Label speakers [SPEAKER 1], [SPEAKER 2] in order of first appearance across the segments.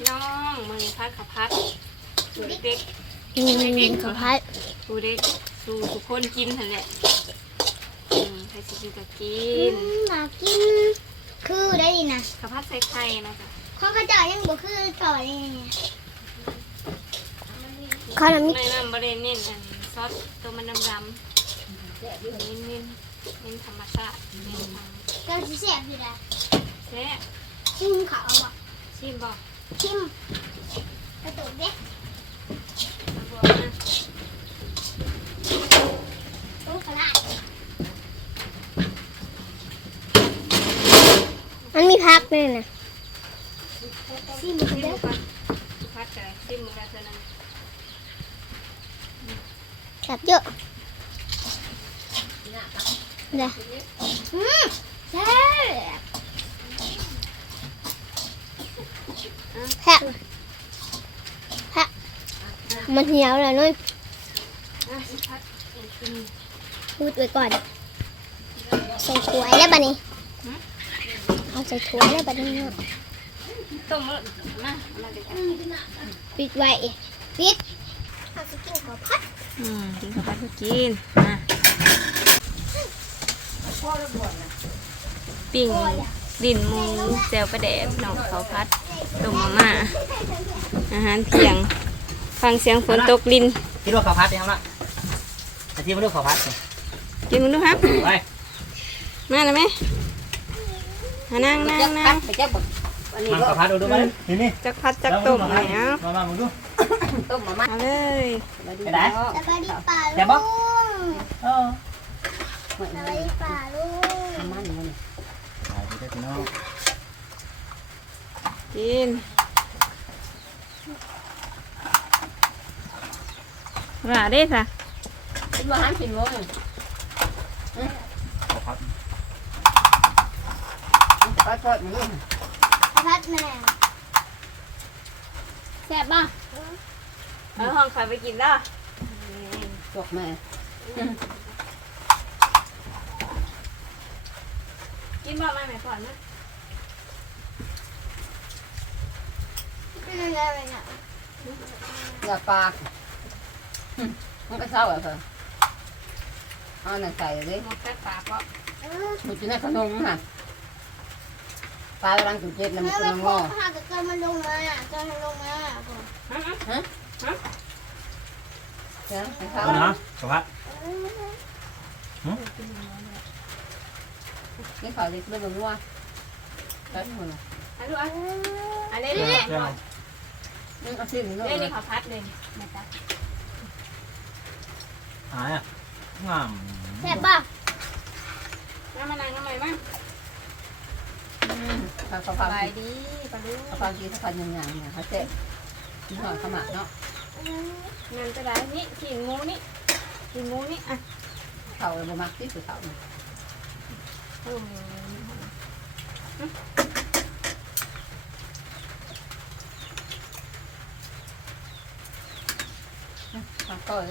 [SPEAKER 1] พี่น้องมือพัดขับพัดสูเด็ก
[SPEAKER 2] อืมข้าวผัด
[SPEAKER 1] ๆสูเด็กสูทุกคนกินหั่นแหละอืมใครสิกินก็กิน
[SPEAKER 2] มากิน คือได้ดีนะ
[SPEAKER 1] ขับพัดใส่ไข่นะคะ
[SPEAKER 2] ข้าวกระจายยังบ่คือต่อเลยเนี่ยข้าวน้ำ
[SPEAKER 1] ในน้ำบริเน้นอันซอสตัวมันดำๆเน้นเน้นเน้นธรรมชาติเน้นทาง
[SPEAKER 2] ก็สิแสบอยู่ละ
[SPEAKER 1] แซ่บ
[SPEAKER 2] ชิมขาวอะ
[SPEAKER 1] ชิมบอก
[SPEAKER 2] ชิมกระตุกเด็ก
[SPEAKER 1] มา
[SPEAKER 2] โอ้กระดาษมันมีพักเลยนะชิม
[SPEAKER 1] ชิม
[SPEAKER 2] เด้อ
[SPEAKER 1] ก่อนพักันชิมมือละเท่านั้น
[SPEAKER 2] จับเยอะเด้ออืมแซ่บ แซ่บแซ่บมันเหี่ยวแล้วนุ้ย
[SPEAKER 1] พูด
[SPEAKER 2] ไว้ก่อน ใส่ถ้วยแล้วบัดนี้เอาใส่ถ้วยแล้วบัดนี้เนาะ
[SPEAKER 1] ต้มมา
[SPEAKER 2] ปิดไว้ปิดเอาไปกินข้าวผัด
[SPEAKER 1] อืมกินกับพัดก็กินมาปิ้ง ดินหมูแจวปลาแดดหนองเขาวพัดต้มมาม่าอาหารเที่ยง ฟังเสียงฝนตกลิน
[SPEAKER 3] คิดว่าข้าวพัดเนี่ยครับล่ะแต่ที่มาดูข้าวพัดเนี่ย
[SPEAKER 1] กินมึงดูครับ
[SPEAKER 3] ไป
[SPEAKER 1] มาเลยไหมมานั่งนั่งนั่ง
[SPEAKER 4] ไปจับอันนี้
[SPEAKER 3] มัน
[SPEAKER 4] ก็
[SPEAKER 3] ข้าวพัดดูดูมาดินี่นี่
[SPEAKER 1] จักพัดจักต้มหน่อยเอา
[SPEAKER 3] มามามึงดู
[SPEAKER 4] ต้มมาม่า
[SPEAKER 1] เอาเลย
[SPEAKER 4] มาดู
[SPEAKER 3] ไปไหน
[SPEAKER 4] เนาะ
[SPEAKER 2] แล้วก็ดิป่า
[SPEAKER 3] แซ่บบ่
[SPEAKER 2] ลุง
[SPEAKER 3] เออ
[SPEAKER 4] ไม่
[SPEAKER 2] แล้ว
[SPEAKER 4] ไม่
[SPEAKER 2] ก็ดิป่าลุง
[SPEAKER 3] เด้อพี่น้อง
[SPEAKER 1] กินว่าได้ค่ะ
[SPEAKER 4] คิดว่าหันกินโมง
[SPEAKER 3] ข้าวพัด
[SPEAKER 4] ก็ทอดมันนี่
[SPEAKER 2] ข้าวผัดแม่
[SPEAKER 1] แซ่บป่ะเอาห้องใครไปกินแล้ว
[SPEAKER 4] จกแม่
[SPEAKER 1] กินบ่มาไหมก่อนนะ
[SPEAKER 2] เป็นอะไรเนี่ย
[SPEAKER 4] อย่าปากมันก็เศร้าอะเธอเอาหนังใส่เลย
[SPEAKER 1] หมดแซ่บปากก็
[SPEAKER 2] เออ
[SPEAKER 4] มันจะได้ขนมฮะปลากำลังจุดเจ็ดแล้วมัน
[SPEAKER 2] แม่
[SPEAKER 4] กำ
[SPEAKER 2] ไป
[SPEAKER 4] ลัง
[SPEAKER 2] โค
[SPEAKER 4] งอ
[SPEAKER 2] ตรหากับเกินมันลงมาเกินมันลงมา
[SPEAKER 4] เนาะให้เขา
[SPEAKER 3] เอานะข้าวพัด
[SPEAKER 4] นี่เขาจะเริ่มงัวแล้วที่มัน
[SPEAKER 1] อันนี้อันอันนี้
[SPEAKER 3] เจ้า
[SPEAKER 1] นี่
[SPEAKER 3] เจ้า
[SPEAKER 4] นี่เอาชิ้นนี้ลง
[SPEAKER 1] นี่
[SPEAKER 4] เล
[SPEAKER 1] นี่
[SPEAKER 4] ย
[SPEAKER 1] เขาพัดเลยนะจ๊ะ
[SPEAKER 3] หายอะงาม
[SPEAKER 2] แซ่บป่ะ
[SPEAKER 1] น้ำมันนางน้ำมันมั้ง
[SPEAKER 4] เขาเขา
[SPEAKER 1] ส
[SPEAKER 4] พา
[SPEAKER 1] บาย
[SPEAKER 4] กิน
[SPEAKER 1] ดีปลาลูก
[SPEAKER 4] เขาพากินเขาพาอย่างอย่างเนี่ยเขาเจ๊กินหอยขมักเนาะ
[SPEAKER 1] เงินจะได้นี่ขี่งูนี่ขี่งูนี่อะ
[SPEAKER 4] เขาเลยบ่มักที่สุดเขาเนี่ย
[SPEAKER 1] อืม
[SPEAKER 4] เขาก็เล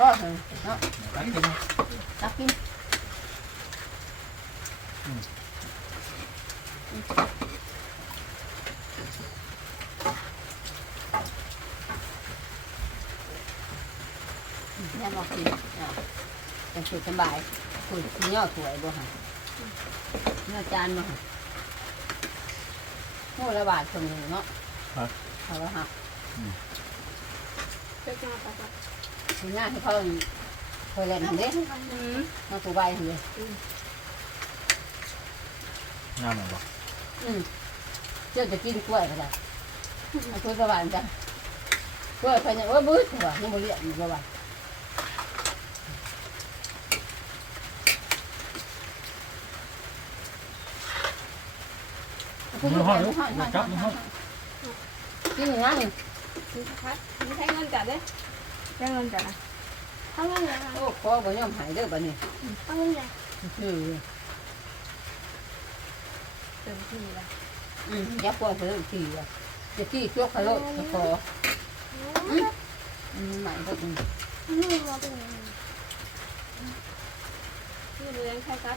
[SPEAKER 4] พ่อเหรอเนาะ
[SPEAKER 3] รักกิน
[SPEAKER 4] ตักกินเนี่บอกกินอะเป็นสูตรสบายสูตรที่ย่อถวยบ่ฮะเนื้อจานบ่ฮะโอ้ละบาทคนหนึ่งเนาะเขาละหัก
[SPEAKER 1] เจ้ามาปลา
[SPEAKER 4] ทีหน้าที่เขาเคยเล่นเด้
[SPEAKER 1] อืม
[SPEAKER 4] มาตัวใบเลย
[SPEAKER 3] น้ำหน่อยบอก
[SPEAKER 4] อืมเจ้าจะกินกล้วยก็ได้มาคุยประวัติจ้ะกล้วยไปเนี่ยว่าบื้อหัวยังบ่เลี้ยงอยู่ประวัติ
[SPEAKER 3] มือห้อยลูกจับมือห้อย
[SPEAKER 4] กินอย่างนั้น
[SPEAKER 1] นี่ครับนี่ใช้เงินจัดเด้ ใช้เงินจัดนะ
[SPEAKER 2] เขาเงินเลย
[SPEAKER 4] โอ้คอบ่ยอมหายเด้อบัดนี้
[SPEAKER 2] เขาเงินเลย
[SPEAKER 4] คือ
[SPEAKER 1] เต็มที่ละ
[SPEAKER 4] อืมยักษ์ว่าเพิ่นทีอะจะจี้จกขะโลดขะคออืมใหม่ก็อืม
[SPEAKER 2] นี่มาเป็น
[SPEAKER 1] นี่เลี้ยงใครครับ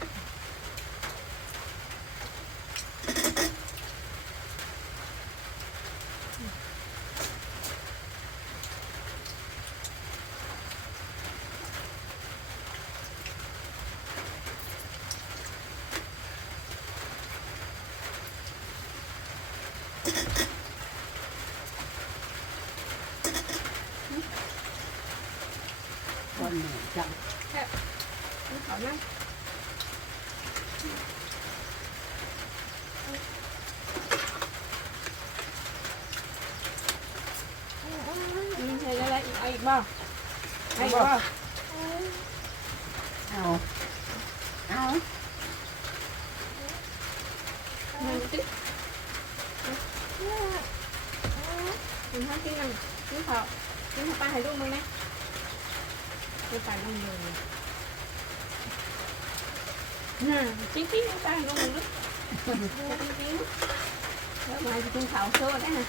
[SPEAKER 4] คนหนึ่งจัง
[SPEAKER 1] นี่ขอนั่งอืมใช้ อะไรอีกเอาอีกบ้างเอาอีกบ้าง
[SPEAKER 4] เอาเอา
[SPEAKER 1] มันจิ๊บมันทำกินนั่งกินข้าวกินข้าวปลาให้ลูกมึงไหมกินปลาลูกมึงน่ะจิ๊บจิ๊บปลาให้ลูกมึงด้วยจิ๊บจิ๊บแล้วมากินข้าวโซ่ได้ฮะ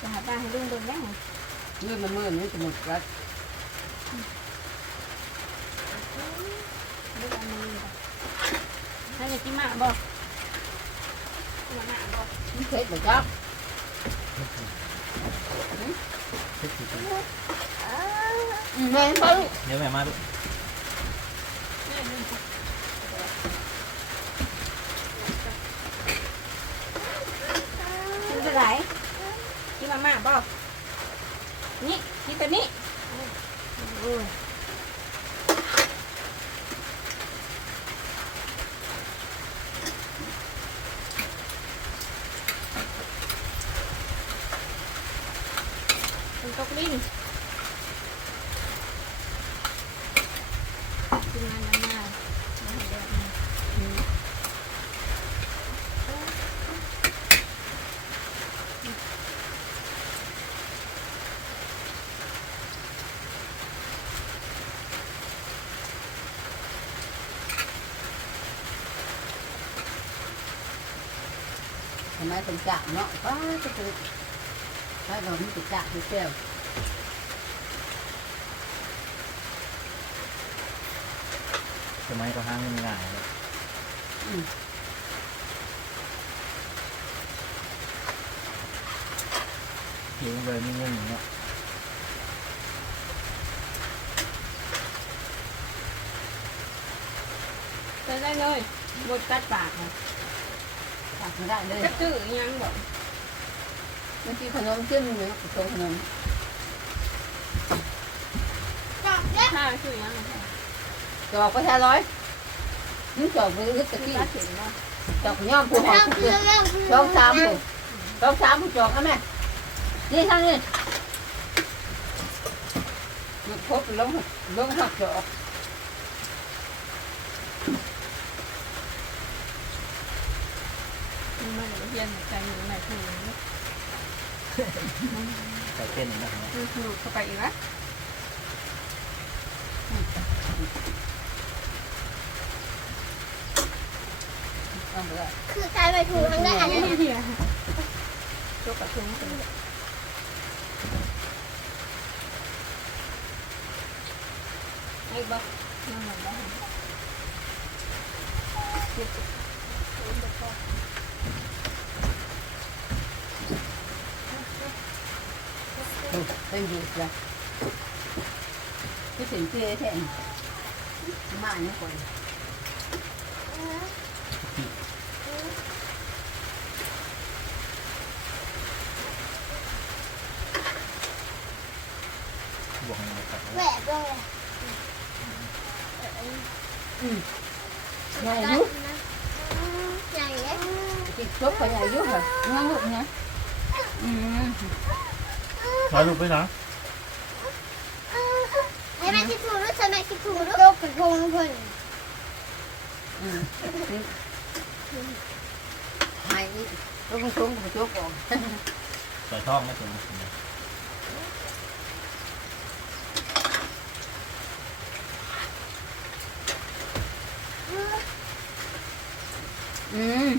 [SPEAKER 1] จะหาปลาให้ลูกมึงได้ฮะ
[SPEAKER 4] เมื่อมันเมื่อนี้จะหมดแล้ว
[SPEAKER 1] ลูกเอามือให้จะกินหมาบ่กินหมาบ่
[SPEAKER 4] นี่เสร็จแล้วจ้ะ
[SPEAKER 3] เช็ดสิ
[SPEAKER 4] อืมแม่นบ่ลูก
[SPEAKER 3] เดี๋ยวแม่มาดู
[SPEAKER 1] กินไปไหนกินมาม่าบ่นี่กิ นี่นี่ตัวนี้ตกลิ้นกินงานน้ำมาไม่ให้แบบนี้
[SPEAKER 4] ทำ ไมเป็นจ่าเนาะป้าจะเป็นถ้าเราไม่เป็นจ่าที่เซล
[SPEAKER 3] สมัยก็ห้างง่ายเลยหิวเลยนี่เงี้ยอย่างเงี้ย
[SPEAKER 1] เจอได้เลยบดกัดปากนะ
[SPEAKER 4] ตักไม่ได้เลย
[SPEAKER 1] กัดตื้อยังบอก
[SPEAKER 4] บางทีขนมจิ้มเนื้อกับตัวขนม
[SPEAKER 2] จับแล้ว
[SPEAKER 1] ข้าวชื่อยัง
[SPEAKER 4] จอกไปแค่ร้อยนี่จอกไปลึกตะ
[SPEAKER 1] คือ
[SPEAKER 4] กี้
[SPEAKER 1] กัดเห็นบ่
[SPEAKER 4] จอกย่อมผู้หอ
[SPEAKER 2] เรา
[SPEAKER 4] ม
[SPEAKER 2] คือเรา
[SPEAKER 4] สองสามผู้สองสามผู้จอกนะแม่นี่ท่านนี่มันพบลงลงหักจอก
[SPEAKER 1] มันมาเรียนใจหนูไหนคือ
[SPEAKER 3] ใส่เต้นนะครับ
[SPEAKER 1] คือคือเข้าไปอีกแล้ว
[SPEAKER 2] คือการไปถูทางด้านนั้
[SPEAKER 1] เดียวจกกระทุงเป็นไอ้บ่นั่งหลังบ้าน
[SPEAKER 4] เป็นเลยที่ถึงเจ๊แท่งมาเนี่ยก่อ
[SPEAKER 3] บ กให้มันตัด
[SPEAKER 2] แหวกเลย
[SPEAKER 3] เให
[SPEAKER 4] ญ่อยุ
[SPEAKER 2] ใหญ่เลย
[SPEAKER 4] ติดซุปก็ใหญ่อยุเหรองั้นลูกนะอืม
[SPEAKER 3] น้อยลูกไปนะ
[SPEAKER 2] ไอ้แม่คิดถูกรู้ใช่ไหมคิดถูกรู้โลกกระทงเพิ่น
[SPEAKER 4] อืมใหญ่นี่ลูกซุ้มกับซุก่อน
[SPEAKER 3] ใส่ท้องไม่ถึง
[SPEAKER 4] อืม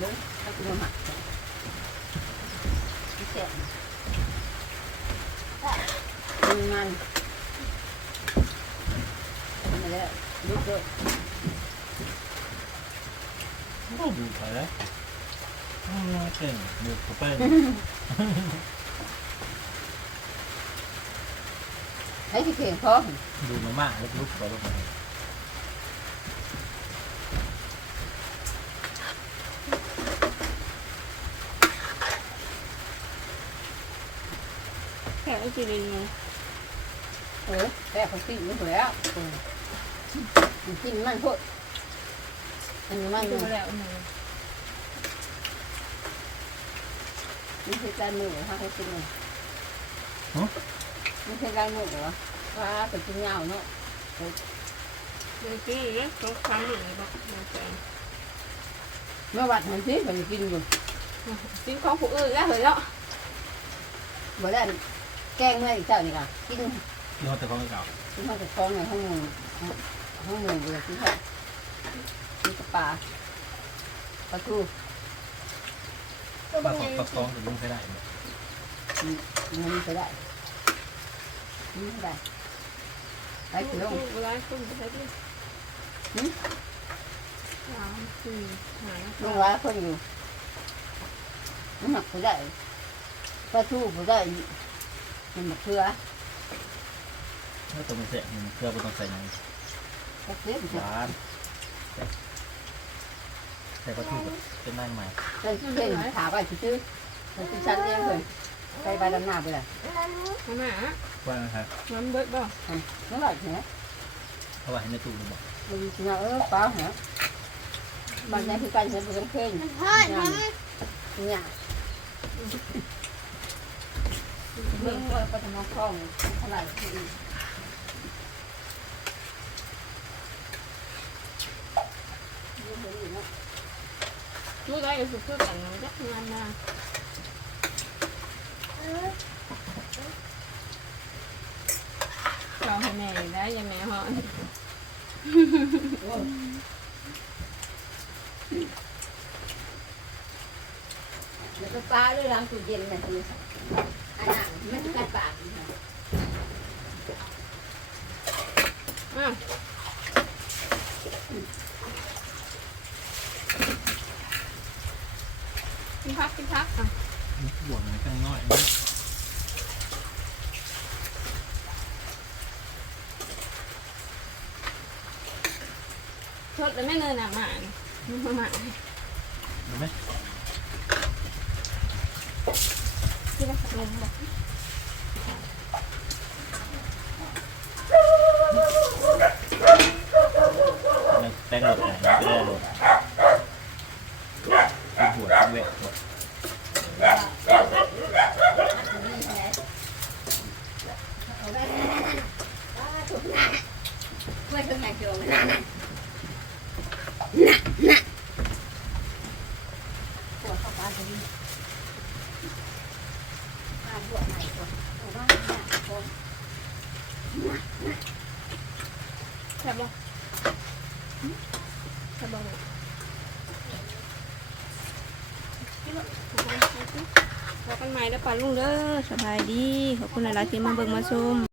[SPEAKER 4] เดี๋ยวเอาตัวหมักก่อนไม่แซ่บมันมันนั่ นแหละลุกเลย
[SPEAKER 3] โอ้ดูไปแล้วอืมเก่งดูเขาเป็น
[SPEAKER 4] ให้ที่เพียงพอ
[SPEAKER 3] ดูมาม่าแล้วลุกไปลุกมา
[SPEAKER 1] แค่จีรินมู
[SPEAKER 4] เออแต่เขาปิ้งมันแล้วเออมัน กินมันโพดอันนี้มัน
[SPEAKER 1] ดู
[SPEAKER 4] มัน
[SPEAKER 1] แล้วหนู
[SPEAKER 4] ไม่ใช่การมือค่ะเขากินมันไม่ใช่การมือเหรอว่าเป็นกินยาวเนาะ
[SPEAKER 1] เดี๋ยวกินเลยต้องค้างอยู่เลยบอกมาแจง
[SPEAKER 4] เมื่อวัดมันสิเขาจะกินอยู่
[SPEAKER 1] กินของผู้อื่นแล้วเหรอเนาะ
[SPEAKER 4] บ่ได้แกงเมื่ออีกเจ้านี่ค่ะกิน
[SPEAKER 3] ที่เขาแต่ของเก่า
[SPEAKER 4] กินข้าวจะคล้องในห้องมือ ห้องมือเบื่อกินข้าวกินกับปลาปลาทู
[SPEAKER 3] ปลา
[SPEAKER 2] เป็น
[SPEAKER 3] ข
[SPEAKER 2] ไง
[SPEAKER 3] องปลาคองจะลุงใช้ได้
[SPEAKER 4] มันไม่ได้ไม่ได้ไปกินลง
[SPEAKER 1] เวลาคุณไปใช้ดิสามสี่ห้า
[SPEAKER 4] ลงว่าคนอยู่น้ำหนักผู้ได้ปลาทูผู้ได้มันมะเขือ
[SPEAKER 3] แล้วตัวมันเสร็จมันเครื่องมันต้องใส่ยัง
[SPEAKER 4] ก ระเทียม
[SPEAKER 3] หวานใส่ปลาทูเป็นนายใหม่
[SPEAKER 4] ใส่เส้นขาไปซื้อใส่ชั้นเองเลยใส่ใบดำหน้าไปเลย
[SPEAKER 1] มาหมา
[SPEAKER 3] ว่านะครับ
[SPEAKER 1] น้ำเบิดบ่
[SPEAKER 4] นั่นแหละเหรอ
[SPEAKER 3] เพราะว่าให้ในตู้มันบอก
[SPEAKER 4] มันเออเปล่าเหรอบ้านนี้คือการใช้ผสมเค็ม
[SPEAKER 2] มันทอดมัน
[SPEAKER 4] เนี่ยเรื่องว่าปฐมคลองเท่าไหร่ ที่
[SPEAKER 1] รู้ได้ก็คือกันน้ำจักงานมาเราให้แม่ได้ยังแม่ฮะ
[SPEAKER 4] แล้วก็ปลาด้วยล้างตู้เย็นเนี่ยคืออันนั้นไม่ต้องการปาก
[SPEAKER 1] อ้าวกินพักกินพักอะ
[SPEAKER 3] บวกมันตั้งน้อย
[SPEAKER 1] ทด แล้วไม่เนินอะหมาเนี่ยมาหมา
[SPEAKER 3] เห็นไหม
[SPEAKER 1] ที่ว่าลงบอก
[SPEAKER 3] แป้งหลดไหนไม่ได้หลดเป็นหัวเป็นเวทหมด
[SPEAKER 4] เมื่อถึงไหนโจมนะปวดเข้าปลาจะดีปลาบวกใหม่ก่อนเอาว่าเนี่ยคน
[SPEAKER 1] แซ่บบ่แซ่บบ่เลยบอกันใหม่แล้วป่าลุงเด้อสบายดี ขอบคุณหลายๆที่มาเบิ่งมาชม